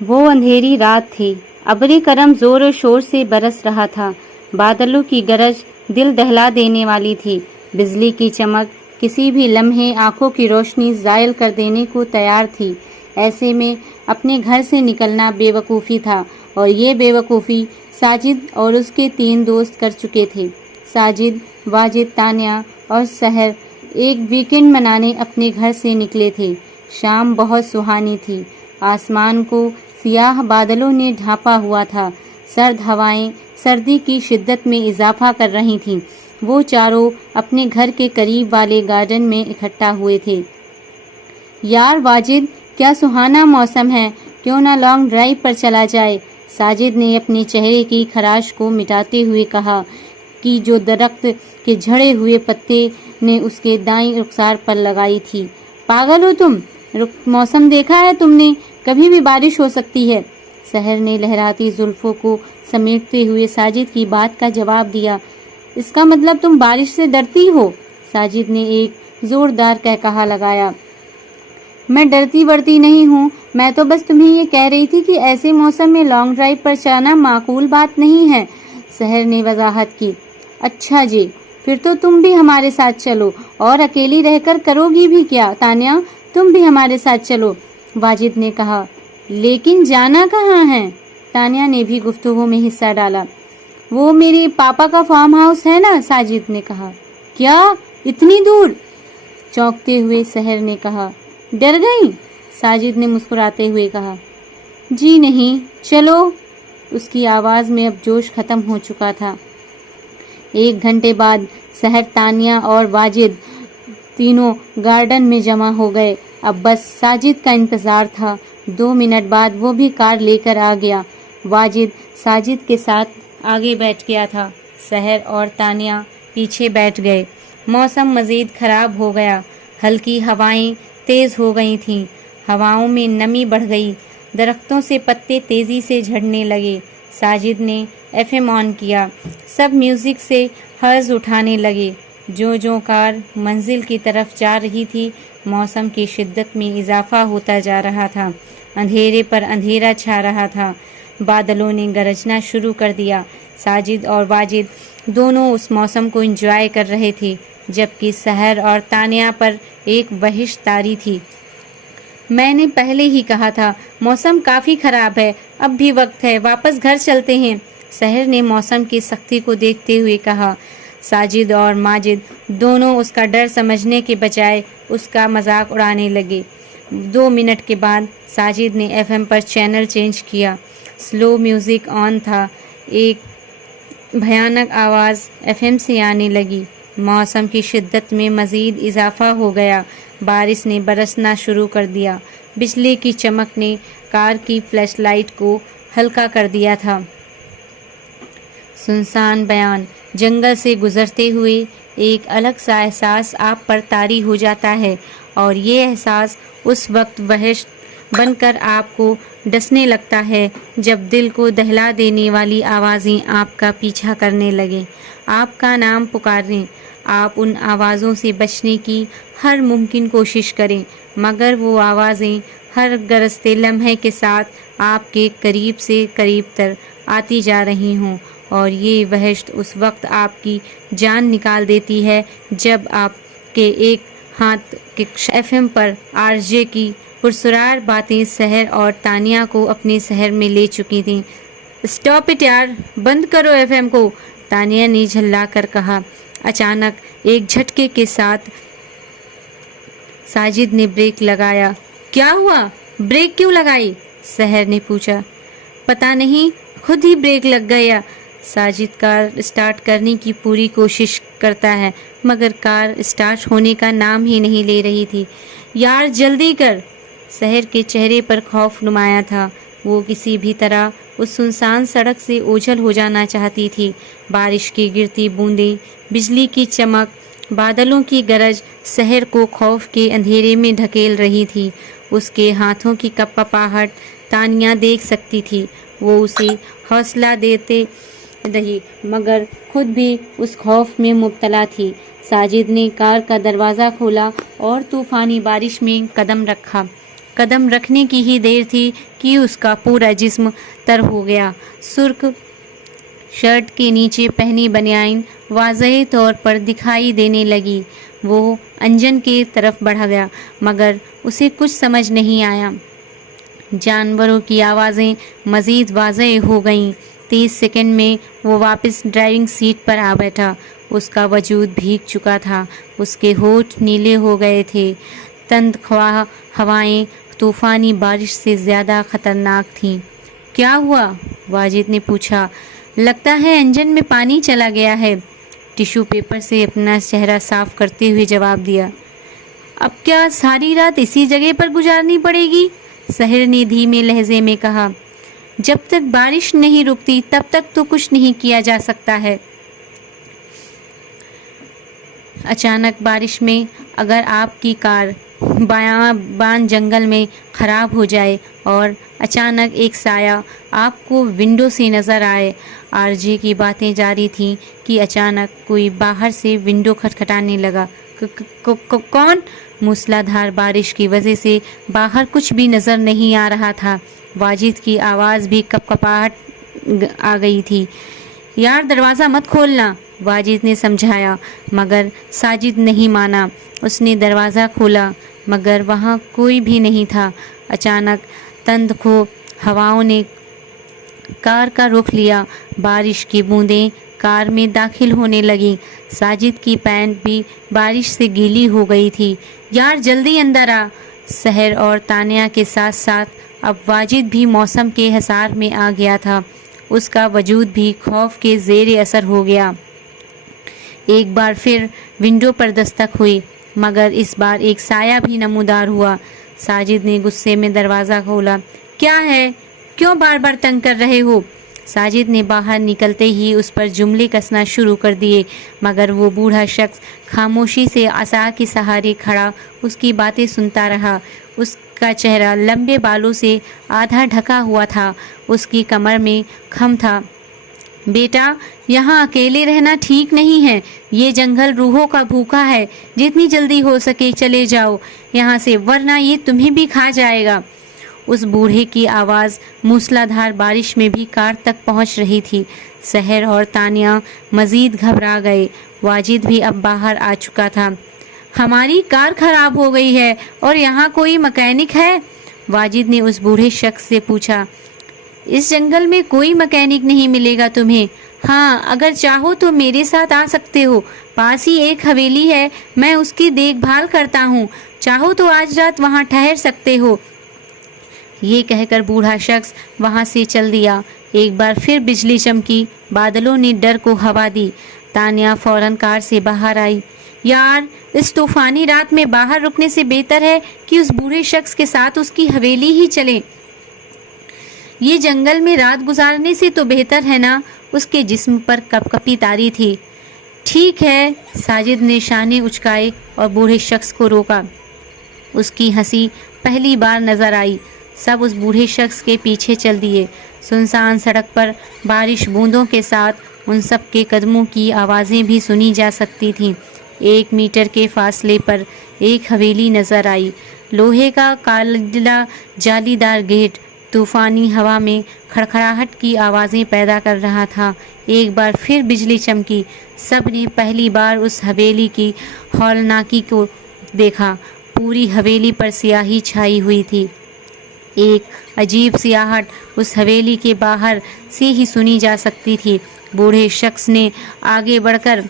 वो अंधेरी रात थी। अबरे करम जोर और शोर से बरस रहा था। बादलों की गरज दिल दहला देने वाली थी। बिजली की चमक किसी भी लम्हे आंखों की रोशनी ज़ायल कर देने को तैयार थी। ऐसे में अपने घर से निकलना बेवकूफ़ी था, और ये बेवकूफ़ी साजिद और उसके 3 दोस्त कर चुके थे। साजिद, वाजिद, तान्या और सहर एक वीकेंड मनाने अपने घर से निकले थे। शाम बहुत सुहानी थी। आसमान को सियाह बादलों ने ढांपा हुआ था। सर्द हवाएं सर्दी की शिद्दत में इजाफा कर रही थीं। वो चारों अपने घर के करीब वाले गार्डन में इकट्ठा हुए थे। यार वाजिद, क्या सुहाना मौसम है, क्यों ना लॉन्ग ड्राइव पर चला जाए। साजिद ने अपने चेहरे की खराश को मिटाते हुए कहा कि जो दरख्त के झड़े हुए पत्ते ने उसके दाईं रुखसार पर लगाई थी। पागल हो तुम, मौसम देखा है तुमने, कभी भी बारिश हो सकती है। सहर ने लहराती जुल्फों को समेटते हुए साजिद की बात का जवाब दिया। इसका मतलब तुम बारिश से डरती हो? साजिद ने एक जोरदार कहकहा लगाया। मैं डरती वरती नहीं हूँ, मैं तो बस तुम्हें ये कह रही थी कि ऐसे मौसम में लॉन्ग ड्राइव पर जाना माकूल बात नहीं है। सहर ने वजाहत की। अच्छा जी, फिर तो तुम भी हमारे साथ चलो, और अकेली रहकर करोगी भी क्या। तान्या, तुम भी हमारे साथ चलो, वाजिद ने कहा। लेकिन जाना कहाँ है? तान्या ने भी गुफ्तगू में हिस्सा डाला। वो मेरे पापा का फार्म हाउस है ना, साजिद ने कहा। क्या, इतनी दूर? चौंकते हुए सहर ने कहा। डर गई? साजिद ने मुस्कुराते हुए कहा। जी नहीं, चलो। उसकी आवाज़ में अब जोश खत्म हो चुका था। 1 घंटे बाद सहर, तानिया और वाजिद तीनों गार्डन में जमा हो गए। अब बस साजिद का इंतज़ार था। 2 मिनट बाद वो भी कार लेकर आ गया। वाजिद साजिद के साथ आगे बैठ गया था। सहर और तानिया पीछे बैठ गए। मौसम मज़ीद ख़राब हो गया। हल्की हवाएं तेज़ हो गई थीं। हवाओं में नमी बढ़ गई। दरख्तों से पत्ते तेज़ी से झड़ने लगे। साजिद ने एफएम ऑन किया। सब म्यूज़िक से हर्ज उठाने लगे। जो कार मंजिल की तरफ जा रही थी, मौसम की शिद्दत में इजाफा होता जा रहा था। अंधेरे पर अंधेरा छा रहा था। बादलों ने गरजना शुरू कर दिया। साजिद और वाजिद दोनों उस मौसम को एंजॉय कर रहे थे, जबकि सहर और तानिया पर एक वहिश तारी थी। मैंने पहले ही कहा था, मौसम काफ़ी ख़राब है, अब भी वक्त है, वापस घर चलते हैं। सहर ने मौसम की सख्ती को देखते हुए कहा। साजिद और माजिद दोनों उसका डर समझने के बजाय उसका मजाक उड़ाने लगे। 2 मिनट के बाद साजिद ने एफएम पर चैनल चेंज किया। स्लो म्यूज़िक ऑन था। एक भयानक आवाज़ एफएम से आने लगी। मौसम की शिद्दत में मज़ीद इजाफा हो गया। बारिश ने बरसना शुरू कर दिया। बिजली की चमक ने कार की फ्लैशलाइट को हल्का कर दिया था। सुनसान बयान। जंगल से गुजरते हुए एक अलग सा एहसास आप पर तारी हो जाता है, और ये एहसास उस वक्त वहश बनकर आपको डसने लगता है जब दिल को दहला देने वाली आवाज़ें आपका पीछा करने लगें, आपका नाम पुकारें। आप उन आवाज़ों से बचने की हर मुमकिन कोशिश करें, मगर वो आवाज़ें हर गरजते लम्हे के साथ आपके करीब से करीब तर आती जा रही हों, और ये वहशत उस वक्त आपकी जान निकाल देती है जब आपके एक हाथ के एफएम पर आरजे की पुरसरार बातें सहर और तानिया को अपने शहर में ले चुकी थीं। स्टॉप इट यार, बंद करो एफएम को, तानिया ने झल्ला कर कहा। अचानक एक झटके के साथ साजिद ने ब्रेक लगाया। क्या हुआ, ब्रेक क्यों लगाई? सहर ने पूछा। पता नहीं, खुद ही ब्रेक लग गया। साजिद कार स्टार्ट करने की पूरी कोशिश करता है, मगर कार स्टार्ट होने का नाम ही नहीं ले रही थी। यार जल्दी कर। सहर के चेहरे पर खौफ नुमाया था। वो किसी भी तरह उस सुनसान सड़क से ओझल हो जाना चाहती थी। बारिश की गिरती बूंदें, बिजली की चमक, बादलों की गरज सहर को खौफ के अंधेरे में ढकेल रही थी। उसके हाथों की कपकपाहट तानिया देख सकती थी। वो उसे हौसला देते रही, मगर खुद भी उस खौफ में मुब्तला थी। साजिद ने कार का दरवाज़ा खोला और तूफ़ानी बारिश में कदम रखा। قدم رکھنے کی ہی دیر تھی کہ اس کا پورا جسم تر ہو گیا۔ سرخ شرٹ کے نیچے پہنی بنیان واضح طور پر دکھائی دینے لگی۔ وہ انجن کی طرف بڑھ گیا مگر اسے کچھ سمجھ نہیں آیا۔ جانوروں کی آوازیں مزید واضح ہو گئیں۔ 30 سیکنڈ میں وہ واپس ڈرائیونگ سیٹ پر آ بیٹھا۔ اس کا وجود بھیگ چکا تھا، اس کے ہونٹ نیلے ہو گئے تھے۔ تند خواہ ہوائیں طوفانی بارش سے زیادہ خطرناک تھیں۔ کیا ہوا؟ واجد نے پوچھا۔ لگتا ہے انجن میں پانی چلا گیا ہے، ٹیشو پیپر سے اپنا چہرہ صاف کرتے ہوئے جواب دیا۔ اب کیا ساری رات اسی جگہ پر گزارنی پڑے گی؟ سحر نے دھیمے لہجے میں کہا۔ جب تک بارش نہیں رکتی تب تک تو کچھ نہیں کیا جا سکتا ہے۔ اچانک بارش میں اگر آپ کی کار بیابان جنگل میں خراب ہو جائے اور اچانک ایک سایہ آپ کو ونڈو سے نظر آئے۔ آرجے کی باتیں جاری تھیں کہ اچانک کوئی باہر سے ونڈو کھٹکھٹانے لگا۔ کون؟ موسلا دھار بارش کی وجہ سے باہر کچھ بھی نظر نہیں آ رہا تھا۔ واجد کی آواز بھی کپکپاہٹ آ گئی تھی۔ یار دروازہ مت کھولنا، واجد نے سمجھایا مگر ساجد نہیں مانا۔ اس نے دروازہ کھولا مگر وہاں کوئی بھی نہیں تھا۔ اچانک تند خو ہواؤں نے کار کا رخ لیا۔ بارش کی بوندیں کار میں داخل ہونے لگیں۔ ساجد کی پینٹ بھی بارش سے گیلی ہو گئی تھی۔ یار جلدی اندر آ۔ سحر اور تانیہ کے ساتھ ساتھ اب واجد بھی موسم کے حصار میں آ گیا تھا۔ اس کا وجود بھی خوف کے زیر اثر ہو گیا۔ ایک بار پھر ونڈو پر دستک ہوئی مگر اس بار ایک سایہ بھی نمودار ہوا۔ ساجد نے غصے میں دروازہ کھولا۔ کیا ہے؟ کیوں بار بار تنگ کر رہے ہو؟ ساجد نے باہر نکلتے ہی اس پر جملے کسنا شروع کر دیے مگر وہ بوڑھا شخص خاموشی سے عصا کے سہارے کھڑا اس کی باتیں سنتا رہا۔ اس کا چہرہ لمبے بالوں سے آدھا ڈھکا ہوا تھا، اس کی کمر میں خم تھا۔ بیٹا یہاں اکیلے رہنا ٹھیک نہیں ہے، یہ جنگل روحوں کا بھوکا ہے، جتنی جلدی ہو سکے چلے جاؤ یہاں سے ورنہ یہ تمہیں بھی کھا جائے گا۔ اس بوڑھے کی آواز موسلا دھار بارش میں بھی کار تک پہنچ رہی تھی۔ سحر اور تانیہ مزید گھبرا گئے۔ واجد بھی اب باہر آ چکا تھا۔ ہماری کار خراب ہو گئی ہے اور یہاں کوئی مکینک ہے؟ واجد نے اس بوڑھے شخص سے پوچھا۔ اس جنگل میں کوئی مکینک نہیں ملے گا تمہیں۔ ہاں اگر چاہو تو میرے ساتھ آ سکتے ہو، پاس ہی ایک حویلی ہے، میں اس کی دیکھ بھال کرتا ہوں، چاہو تو آج رات وہاں ٹھہر سکتے ہو۔ یہ کہہ کر بوڑھا شخص وہاں سے چل دیا۔ ایک بار پھر بجلی چمکی، بادلوں نے ڈر کو ہوا دی۔ تانیہ فوراً کار سے باہر آئی۔ یار اس طوفانی رات میں باہر رکنے سے بہتر ہے کہ اس بوڑھے شخص کے ساتھ اس کی حویلی ہی چلیں۔ یہ جنگل میں رات گزارنے سے تو بہتر ہے نا؟ اس کے جسم پر کپکپی طاری تھی۔ ٹھیک ہے، ساجد نے شانے اچکائے اور بوڑھے شخص کو روکا۔ اس کی ہنسی پہلی بار نظر آئی۔ سب اس بوڑھے شخص کے پیچھے چل دیے۔ سنسان سڑک پر بارش بوندوں کے ساتھ ان سب کے قدموں کی آوازیں بھی سنی جا سکتی تھیں۔ 1 میٹر کے فاصلے پر ایک حویلی نظر آئی۔ لوہے کا کالا جالی دار گیٹ طوفانی ہوا میں کھڑکھڑاہٹ کی آوازیں پیدا کر رہا تھا۔ ایک بار پھر بجلی چمکی۔ سب نے پہلی بار اس حویلی کی ہولناکی کو دیکھا۔ پوری حویلی پر سیاہی چھائی ہوئی تھی۔ ایک عجیب سیاہٹ اس حویلی کے باہر سے ہی سنی جا سکتی تھی۔ بوڑھے شخص نے آگے بڑھ کر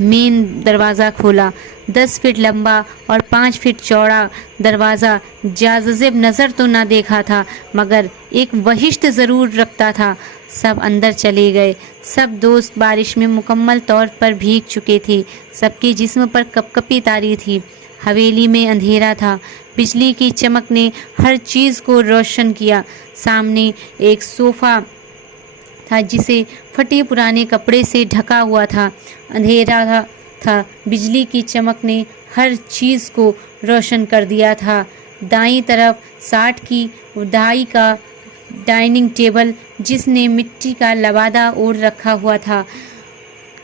مین دروازہ کھولا۔ 10 فٹ لمبا اور 5 فٹ چوڑا دروازہ جاذب نظر تو نہ دیکھا تھا مگر ایک وحشت ضرور رکھتا تھا۔ سب اندر چلے گئے۔ سب دوست بارش میں مکمل طور پر بھیگ چکے تھے۔ سب کے جسم پر کپکپی طاری تھی۔ حویلی میں اندھیرا تھا۔ بجلی کی چمک نے ہر چیز کو روشن کیا۔ سامنے ایک صوفہ تھا جسے پھٹے پرانے کپڑے سے ڈھکا ہوا تھا۔ اندھیرا تھا، بجلی کی چمک نے ہر چیز کو روشن کر دیا تھا۔ دائیں طرف 60 کی دہائی کا ڈائننگ ٹیبل جس نے مٹی کا لبادہ اوڑھ رکھا ہوا تھا۔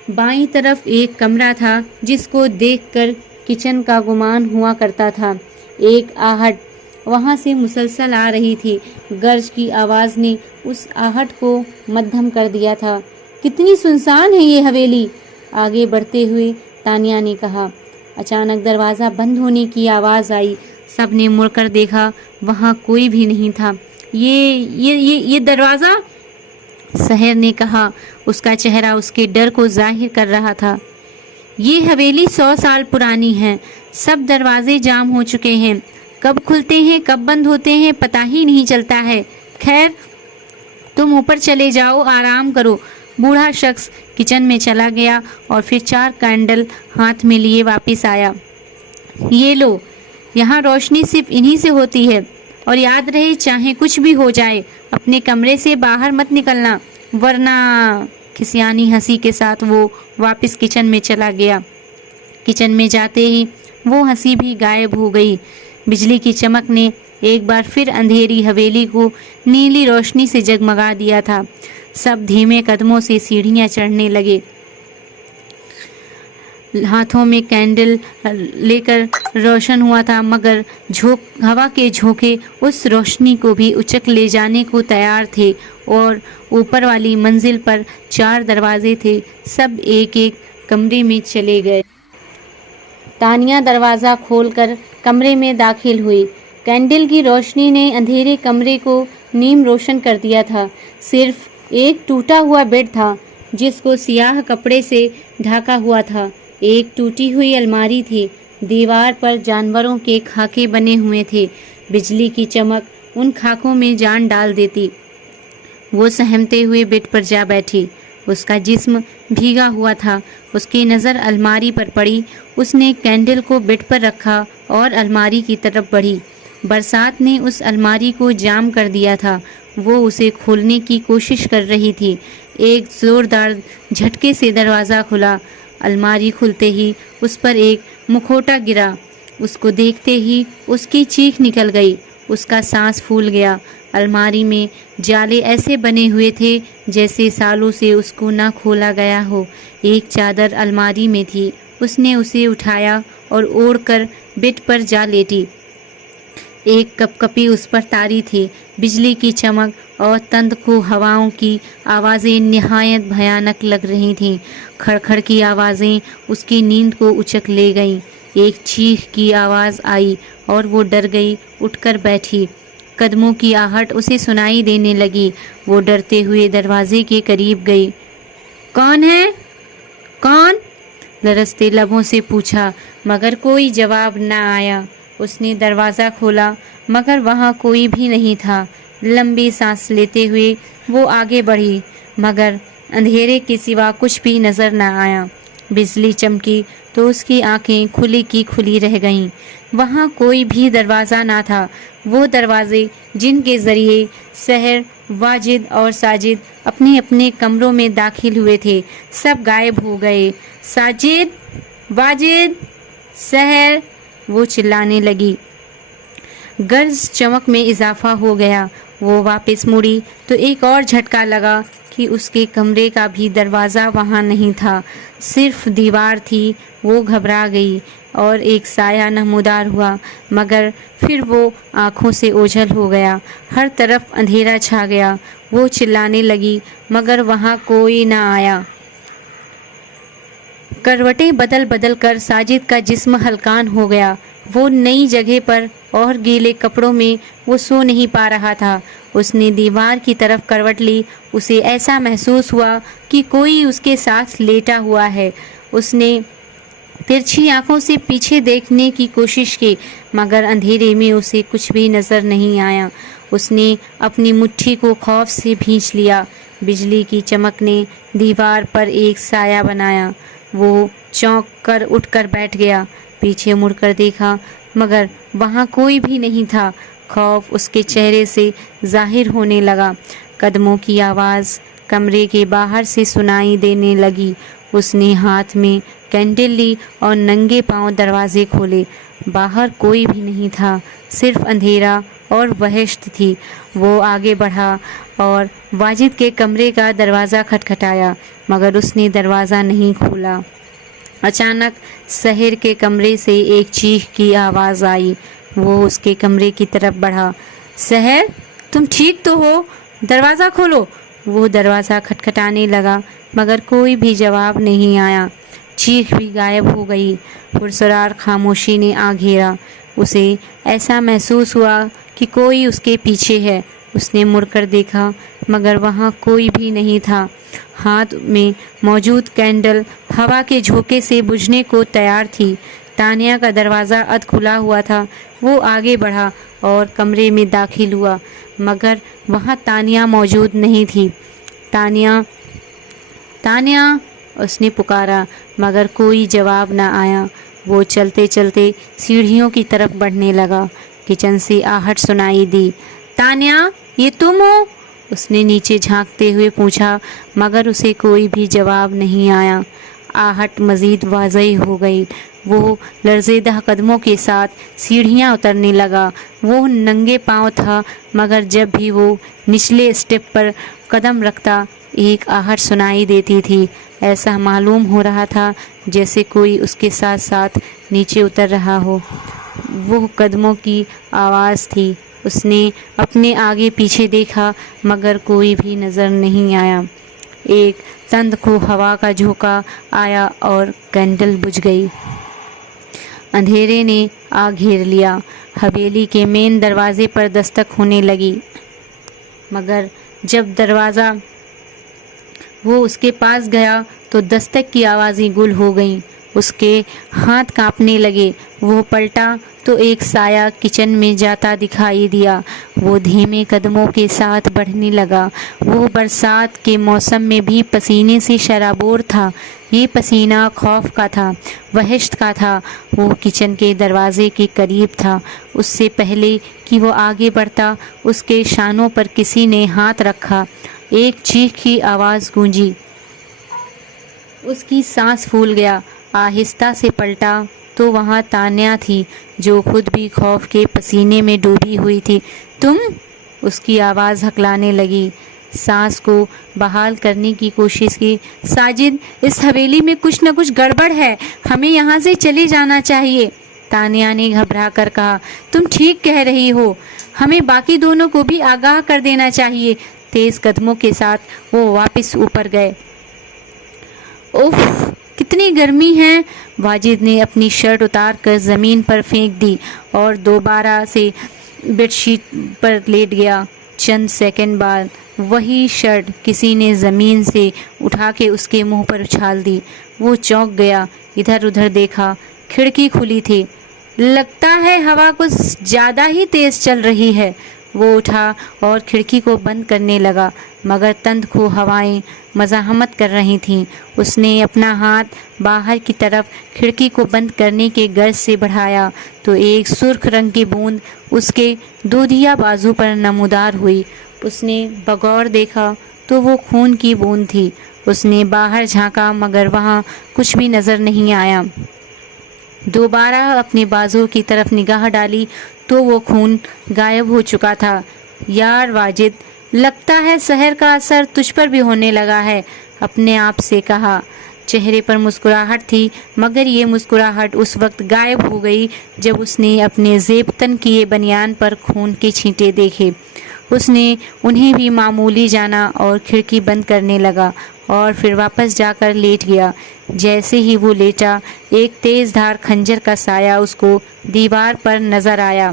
بائیں طرف ایک کمرہ تھا جس کو دیکھ کر کچن کا گمان ہوا کرتا تھا۔ ایک آہٹ वहां से मुसलसल आ रही थी। गर्ज की आवाज ने उस आहट को मध्यम कर दिया था। कितनी सुनसान है ये हवेली, आगे बढ़ते हुए तानिया ने कहा। अचानक दरवाजा बंद होने की आवाज आई। सबने मुड़कर देखा, वहां कोई भी नहीं था। ये दरवाजा, सहर ने कहा। उसका चेहरा उसके डर को जाहिर कर रहा था। ये हवेली 100 साल पुरानी है। सब दरवाजे जाम हो चुके हैं। कब खुलते हैं कब बंद होते हैं पता ही नहीं चलता है। खैर, तुम ऊपर चले जाओ, आराम करो। बूढ़ा शख्स किचन में चला गया और फिर 4 कैंडल हाथ में लिए वापस आया। ये लो, यहाँ रोशनी सिर्फ इन्हीं से होती है। और याद रहे, चाहे कुछ भी हो जाए, अपने कमरे से बाहर मत निकलना, वरना। खिसियानी हंसी के साथ वो वापस किचन में चला गया। किचन में जाते ही वो हंसी भी गायब हो गई। बिजली की चमक ने एक बार फिर अंधेरी हवेली को नीली रोशनी से जगमगा दिया था। सब धीमे कदमों से सीढ़ियां चढ़ने लगे, हाथों में कैंडल लेकर रोशन हुआ था, मगर हवा के झोंके उस रोशनी को भी उचक ले जाने को तैयार थे। और ऊपर वाली मंजिल पर 4 दरवाजे थे। सब एक एक कमरे में चले गए। तानिया दरवाज़ा खोलकर कमरे में दाखिल हुई। कैंडल की रोशनी ने अंधेरे कमरे को नीम रोशन कर दिया था। सिर्फ एक टूटा हुआ बेड था जिसको सियाह कपड़े से ढका हुआ था। एक टूटी हुई अलमारी थी। दीवार पर जानवरों के खाके बने हुए थे। बिजली की चमक उन खाकों में जान डाल देती। वो सहमते हुए बेड पर जा बैठी। उसका जिस्म भीगा हुआ था। उसकी नज़र अलमारी पर पड़ी। उसने कैंडल को बेड पर रखा और अलमारी की तरफ बढ़ी। बरसात ने उस अलमारी को जाम कर दिया था। वो उसे खोलने की कोशिश कर रही थी। एक ज़ोरदार झटके से दरवाज़ा खुला। अलमारी खुलते ही उस पर एक मुखौटा गिरा। उसको देखते ही उसकी चीख निकल गई। उसका सांस फूल गया। अलमारी में जाले ऐसे बने हुए थे जैसे सालों से उसको ना खोला गया हो। एक चादर अलमारी में थी। उसने उसे उठाया और ओढ़कर बेड पर जा लेटी। एक कपकपी उस पर तारी थी। बिजली की चमक और तंदखू हवाओं की आवाज़ें निहायत भयानक लग रही थीं। खड़खड़ की आवाज़ें उसकी नींद को उचक ले गईं। एक चीख की आवाज़ आई और वो डर गई। उठकर बैठी। कदमों की आहट उसे सुनाई देने लगी। वो डरते हुए दरवाजे के करीब गई। कौन है? कौन? लरजते लबों से पूछा, मगर कोई जवाब न आया। उसने दरवाज़ा खोला, मगर वहाँ कोई भी नहीं था। लंबी सांस लेते हुए वो आगे बढ़ी, मगर अंधेरे के सिवा कुछ भी नज़र न आया। बिजली चमकी तो उसकी आंखें खुली की खुली रह गईं। वहाँ कोई भी दरवाज़ा ना था। वो दरवाजे जिनके ज़रिए सहर, वाजिद और साजिद अपने अपने कमरों में दाखिल हुए थे, सब गायब हो गए। साजिद, वाजिद, सहर, वो चिल्लाने लगी। गर्ज चमक में इजाफा हो गया। वो वापस मुड़ी तो एक और झटका लगा कि उसके कमरे का भी दरवाज़ा वहाँ नहीं था, सिर्फ दीवार थी। वो घबरा गई और एक साया नमूदार हुआ, मगर फिर वो आँखों से ओझल हो गया। हर तरफ अंधेरा छा गया। वो चिल्लाने लगी, मगर वहाँ कोई ना आया। करवटें बदल बदल कर साजिद का जिस्म हलकान हो गया। वो नई जगह पर और गीले कपड़ों में वो सो नहीं पा रहा था। उसने दीवार की तरफ करवट ली। उसे ऐसा महसूस हुआ कि कोई उसके साथ लेटा हुआ है। उसने तिरछी आंखों से पीछे देखने की कोशिश की, मगर अंधेरे में उसे कुछ भी नज़र नहीं आया। उसने अपनी मुट्ठी को खौफ से भींच लिया। बिजली की चमक ने दीवार पर एक साया बनाया। वो चौंक कर उठकर बैठ गया। पीछे मुड़कर देखा, मगर वहाँ कोई भी नहीं था। खौफ उसके चेहरे से जाहिर होने लगा। कदमों की आवाज़ कमरे के बाहर से सुनाई देने लगी। उसने हाथ में कैंडल ली और नंगे पांव दरवाजे खोले। बाहर कोई भी नहीं था, सिर्फ अंधेरा और वहशत थी। वो आगे बढ़ा और वाजिद के कमरे का दरवाज़ा खटखटाया, मगर उसने दरवाज़ा नहीं खोला। अचानक सहर के कमरे से एक चीख की आवाज़ आई। وہ اس کے کمرے کی طرف بڑھا۔ سحر، تم ٹھیک تو ہو؟ دروازہ کھولو۔ وہ دروازہ کھٹکھٹانے لگا مگر کوئی بھی جواب نہیں آیا۔ چیخ بھی غائب ہو گئی۔ پرسرار خاموشی نے آ گھیرا۔ اسے ایسا محسوس ہوا کہ کوئی اس کے پیچھے ہے۔ اس نے مڑ کر دیکھا مگر وہاں کوئی بھی نہیں تھا۔ ہاتھ میں موجود کینڈل ہوا کے جھونکے سے بجھنے کو تیار تھی۔ تانیہ کا دروازہ اد کھلا ہوا تھا۔ وہ آگے بڑھا اور کمرے میں داخل ہوا مگر وہاں تانیہ موجود نہیں تھی۔ تانیہ، تانیہ، اس نے پکارا مگر کوئی جواب نہ آیا۔ وہ چلتے چلتے سیڑھیوں کی طرف بڑھنے لگا۔ کچن سے آہٹ سنائی دی۔ تانیہ، یہ تم ہو؟ اس نے نیچے جھانکتے ہوئے پوچھا مگر اسے کوئی بھی جواب نہیں آیا۔ آہٹ مزید واضح ہو گئی۔ وہ لرزیدہ قدموں کے ساتھ سیڑھیاں اترنے لگا۔ وہ ننگے پاؤں تھا مگر جب بھی وہ نچلے اسٹیپ پر قدم رکھتا ایک آہٹ سنائی دیتی تھی۔ ایسا معلوم ہو رہا تھا جیسے کوئی اس کے ساتھ ساتھ نیچے اتر رہا ہو۔ وہ قدموں کی آواز تھی۔ اس نے اپنے آگے پیچھے دیکھا مگر کوئی بھی نظر نہیں آیا۔ ایک تند کو ہوا کا جھونکا آیا اور کینڈل بجھ گئی۔ اندھیرے نے آ گھیر لیا۔ حویلی کے مین دروازے پر دستک ہونے لگی مگر جب دروازہ وہ اس کے پاس گیا تو دستک کی آوازیں گل ہو گئیں۔ اس کے ہاتھ کانپنے لگے۔ وہ پلٹا تو ایک سایہ کچن میں جاتا دکھائی دیا۔ وہ دھیمے قدموں کے ساتھ بڑھنے لگا۔ وہ برسات کے موسم میں بھی پسینے سے شرابور تھا۔ یہ پسینہ خوف کا تھا، وحشت کا تھا۔ وہ کچن کے دروازے کے قریب تھا۔ اس سے پہلے کہ وہ آگے بڑھتا اس کے شانوں پر کسی نے ہاتھ رکھا۔ ایک چیخ کی آواز گونجی۔ اس کی سانس پھول گیا۔ آہستہ سے پلٹا تو وہاں تانیہ تھی جو خود بھی خوف کے پسینے میں ڈوبی ہوئی تھی۔ تم؟ اس کی آواز ہکلانے لگی۔ سانس کو بحال کرنے کی کوشش کی۔ ساجد، اس حویلی میں کچھ نہ کچھ گڑبڑ ہے، ہمیں یہاں سے چلے جانا چاہیے، تانیہ نے گھبرا کر کہا۔ تم ٹھیک کہہ رہی ہو، ہمیں باقی دونوں کو بھی آگاہ کر دینا چاہیے۔ تیز قدموں کے ساتھ وہ واپس اوپر گئے۔ اف، کتنی گرمی ہے! واجد نے اپنی شرٹ اتار کر زمین پر پھینک دی اور دوبارہ سے بیڈ شیٹ پر لیٹ گیا۔ چند سیکنڈ بعد وہی شرٹ کسی نے زمین سے اٹھا کے اس کے منہ پر اچھال دی۔ وہ چونک گیا، ادھر ادھر دیکھا۔ کھڑکی کھلی تھی۔ لگتا ہے ہوا کچھ زیادہ ہی تیز چل رہی ہے۔ وہ اٹھا اور کھڑکی کو بند کرنے لگا مگر تند کو ہوائیں مزاحمت کر رہی تھیں۔ اس نے اپنا ہاتھ باہر کی طرف کھڑکی کو بند کرنے کے غرض سے بڑھایا تو ایک سرخ رنگ کی بوند اس کے دودھیا بازو پر نمودار ہوئی۔ اس نے بغور دیکھا تو وہ خون کی بوند تھی۔ اس نے باہر جھانکا مگر وہاں کچھ بھی نظر نہیں آیا۔ دوبارہ اپنے بازو کی طرف نگاہ ڈالی تو وہ خون غائب ہو چکا تھا۔ یار واجد، لگتا ہے سحر کا اثر تجھ پر بھی ہونے لگا ہے، اپنے آپ سے کہا۔ چہرے پر مسکراہٹ تھی مگر یہ مسکراہٹ اس وقت غائب ہو گئی جب اس نے اپنے زیب تن کیے بنیان پر خون کے چھینٹے دیکھے۔ اس نے انہیں بھی معمولی جانا اور کھڑکی بند کرنے لگا اور پھر واپس جا کر لیٹ گیا۔ جیسے ہی وہ لیٹا ایک تیز دھار خنجر کا سایہ اس کو دیوار پر نظر آیا۔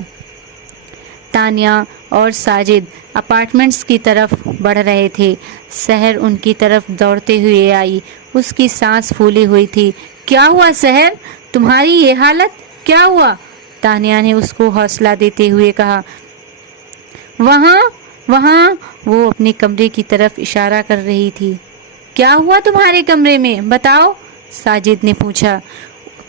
تانیہ اور ساجد اپارٹمنٹس کی طرف بڑھ رہے تھے۔ سحر ان کی طرف دوڑتے ہوئے آئی۔ اس کی سانس پھولی ہوئی تھی۔ کیا ہوا سحر؟ تمہاری یہ حالت؟ کیا ہوا؟ تانیہ نے اس کو حوصلہ دیتے ہوئے کہا۔ وہاں وہ اپنے کمرے کی طرف اشارہ کر رہی تھی۔ کیا ہوا تمہارے کمرے میں؟ بتاؤ، ساجد نے پوچھا۔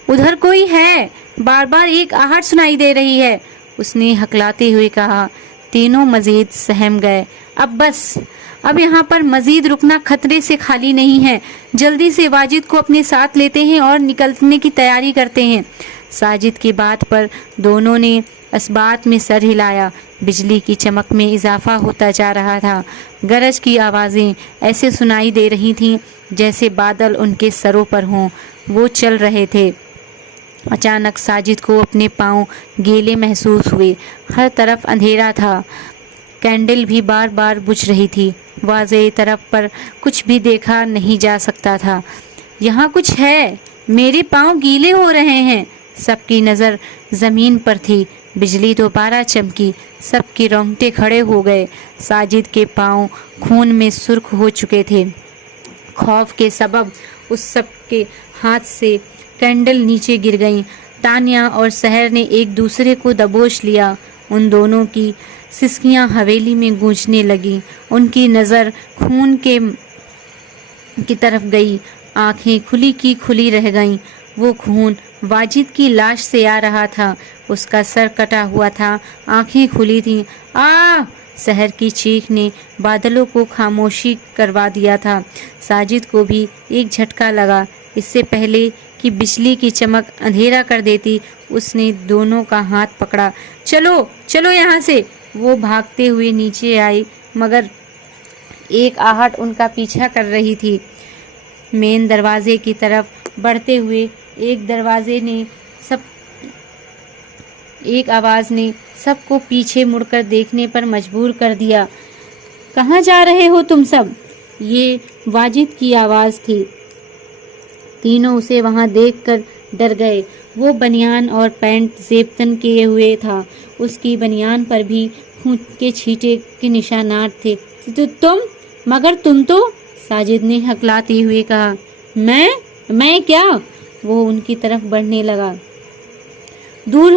ادھر کوئی ہے، بار بار ایک آہٹ سنائی دے رہی ہے، اس نے ہکلاتے ہوئے کہا۔ تینوں مزید سہم گئے۔ اب بس، اب یہاں پر مزید رکنا خطرے سے خالی نہیں ہے۔ جلدی سے واجد کو اپنے ساتھ لیتے ہیں اور نکلنے کی تیاری کرتے ہیں۔ ساجد کی بات پر دونوں نے اثبات میں سر ہلایا۔ بجلی کی چمک میں اضافہ ہوتا جا رہا تھا۔ گرج کی آوازیں ایسے سنائی دے رہی تھیں جیسے بادل ان کے سروں پر ہوں۔ وہ چل رہے تھے۔ अचानक साजिद को अपने पांव गीले महसूस हुए। हर तरफ अंधेरा था, कैंडल भी बार बार बुझ रही थी। वाज़े तरफ पर कुछ भी देखा नहीं जा सकता था। यहाँ कुछ है, मेरे पांव गीले हो रहे हैं। सबकी नज़र ज़मीन पर थी। बिजली दोबारा चमकी, सबके रोंगटे खड़े हो गए। साजिद के पांव खून में सुर्ख हो चुके थे। खौफ के सबब उस सब के हाथ से कैंडल नीचे गिर गईं। तानिया और सहर ने एक दूसरे को दबोच लिया। उन दोनों की सिसकियां हवेली में गूंजने लगीं। उनकी नज़र खून की तरफ गई। आंखें खुली की खुली रह गईं। वो खून वाजिद की लाश से आ रहा था। उसका सर कटा हुआ था, आंखें खुली थीं। आ! सहर की चीख ने बादलों को खामोशी करवा दिया था। साजिद को भी एक झटका लगा। इससे पहले कि बिजली की चमक अंधेरा कर देती, उसने दोनों का हाथ पकड़ा। चलो चलो यहाँ से। वो भागते हुए नीचे आई, मगर एक आहट उनका पीछा कर रही थी। मेन दरवाजे की तरफ बढ़ते हुए एक आवाज़ ने सबको पीछे मुड़कर देखने पर मजबूर कर दिया। कहाँ जा रहे हो तुम सब? ये वाजिद की आवाज़ थी। तीनों उसे वहां देखकर डर गए। वो बनियान और पैंट ज़ेबतन किए हुए था। उसकी बनियान पर भी खून के छींटे के निशानात थे। मगर तुम तो, साजिद ने हकलाते हुए कहा। मैं क्या? वो उनकी तरफ बढ़ने लगा। दूर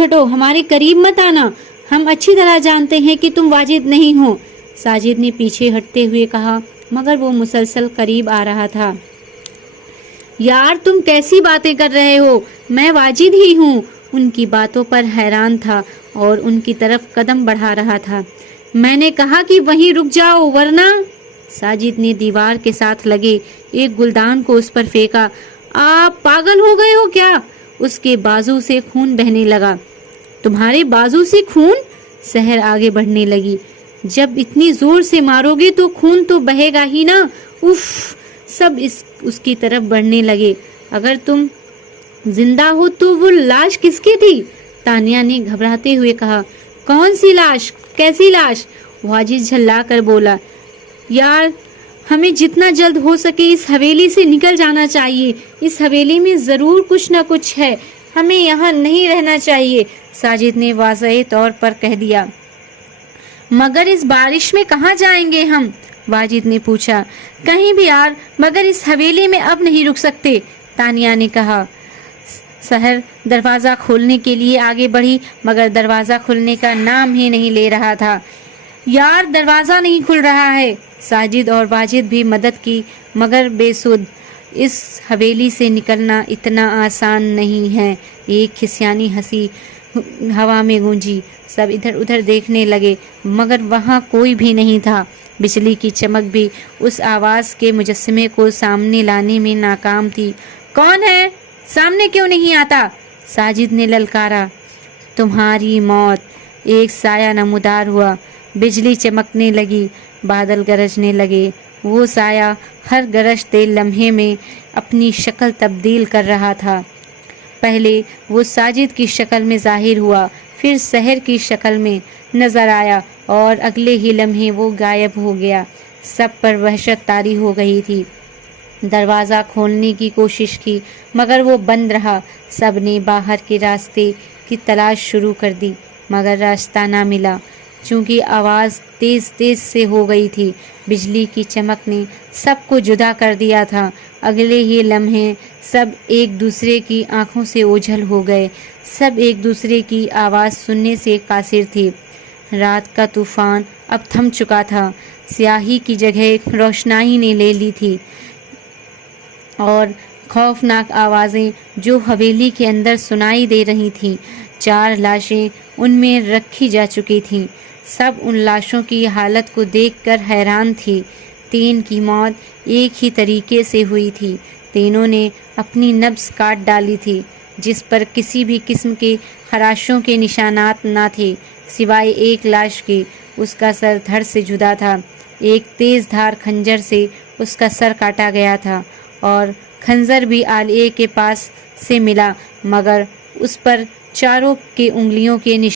हटो, हमारे करीब मत आना। हम अच्छी तरह जानते हैं कि तुम वाजिद नहीं हो। साजिद ने पीछे हटते हुए कहा, मगर वो मुसलसल करीब आ रहा था। यार तुम कैसी बातें कर रहे हो? मैं वाजिद ही हूँ। उनकी बातों पर हैरान था और उनकी तरफ कदम बढ़ा रहा था। मैंने कहा कि वहीं रुक जाओ, वरना। साजिद ने दीवार के साथ लगे एक गुलदान को उस पर फेंका। आप पागल हो गए हो क्या? उसके बाजू से खून बहने लगा। तुम्हारे बाजू से खून? सहर आगे बढ़ने लगी। जब इतनी जोर से मारोगे तो खून तो बहेगा ही ना। उफ! सब उसकी तरफ बढ़ने लगे। अगर तुम जिंदा हो तो वो लाश किसकी थी? तानिया ने घबराते हुए कहा। कौन सी लाश? कैसी लाश? वाजिद झल्ला कर बोला। यार हमें जितना जल्द हो सके इस हवेली से निकल जाना चाहिए। इस हवेली में जरूर कुछ न कुछ है। हमें यहाँ नहीं रहना चाहिए, साजिद ने वाज़ेह तौर पर कह दिया। मगर इस बारिश में कहाँ जाएंगे हम? वाजिद ने पूछा। कहीं भी यार, मगर इस हवेली में अब नहीं रुक सकते, तानिया ने कहा। सहर दरवाज़ा खोलने के लिए आगे बढ़ी, मगर दरवाज़ा खुलने का नाम ही नहीं ले रहा था। यार दरवाज़ा नहीं खुल रहा है। साजिद और वाजिद भी मदद की, मगर बेसुध। इस हवेली से निकलना इतना आसान नहीं है। एक खिसियानी हंसी हवा में गूंजी। सब इधर उधर देखने लगे, मगर वहाँ कोई भी नहीं था। बिजली की चमक भी उस आवाज़ के मुजस्समे को सामने लाने में नाकाम थी। कौन है? सामने क्यों नहीं आता? साजिद ने ललकारा। तुम्हारी मौत। एक साया नमूदार हुआ। बिजली चमकने लगी, बादल गरजने लगे। वो साया हर गरजते लम्हे में अपनी शक्ल तब्दील कर रहा था। पहले वो साजिद की शक्ल में ज़ाहिर हुआ, फिर सहर की शक्ल में नज़र आया और अगले ही लम्हे वो गायब हो गया। सब पर वहशत तारी हो गई थी। दरवाज़ा खोलने की कोशिश की, मगर वो बंद रहा। सब ने बाहर के रास्ते की तलाश शुरू कर दी, मगर रास्ता ना मिला। चूँकि आवाज़ तेज़ तेज़ से हो गई थी, बिजली की चमक ने सबको जुदा कर दिया था। अगले ही लम्हे सब एक दूसरे की आंखों से ओझल हो गए। सब एक दूसरे की आवाज़ सुनने से कासिर थे। रात का तूफ़ान अब थम चुका था। स्याही की जगह रोशनाई ने ले ली थी और खौफनाक आवाज़ें जो हवेली के अंदर सुनाई दे रही थीं। 4 लाशें उनमें रखी जा चुकी थीं। सब उन लाशों की हालत को देखकर हैरान थी। 3 की मौत एक ही तरीके से हुई थी। तीनों ने अपनी नब्ज़ काट डाली थी, जिस पर किसी भी किस्म के खराशों के निशानात ना थे, सिवाय एक लाश के। उसका सर धड़ से जुदा था। एक तेज़ धार खंजर से उसका सर काटा गया था और खंजर भी आलिए के पास से मिला, مگر اس پر چاروں کے انگلیوں کے